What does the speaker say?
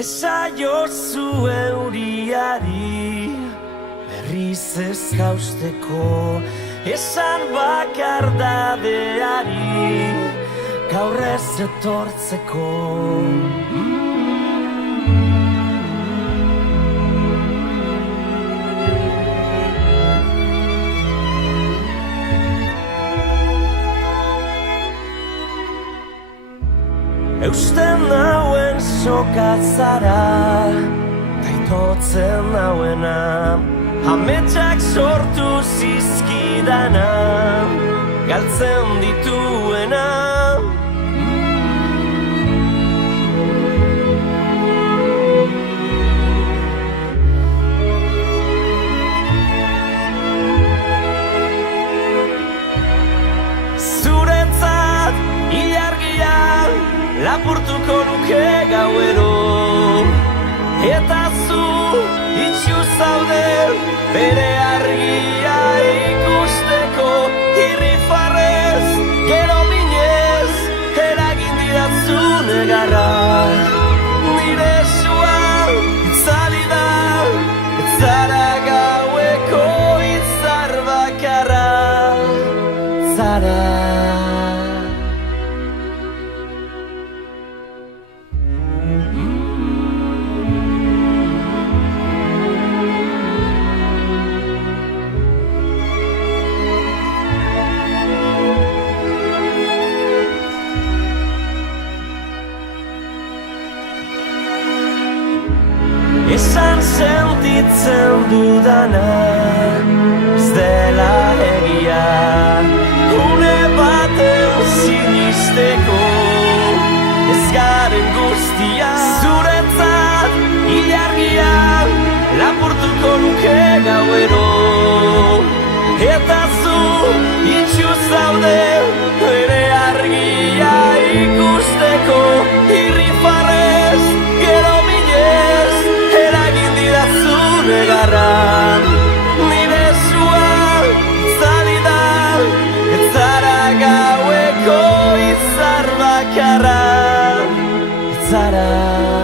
Esaiozu euriari berriz ez jausteko, esan bakardadeari gaur ez etortzeko. Eusten nauen sokatzara, taitotzen nauena, ametsak sortu zizkidana, galtzen dituena. Zuretzat ilargia lapurtuko nuke gauero, eta zu itxu zaude bere argia ikusteko. Irrifarrez, gero minez, eragin didatzu negarra. Nire sua itzali da, etzara gaueko itzar bakarra. Zara esan sentitzen dudana ez dela egia, une baten sinisteko ez garen guztia. Zuretzat ilargia lapurtuko nuke gauero, eta zu itxu zaude bere argia ikusteko. Irrifarrez, gero minez, eragin didatzu negarra. Nire sua itzali da, etzara gaueko itzar bakarra. Zara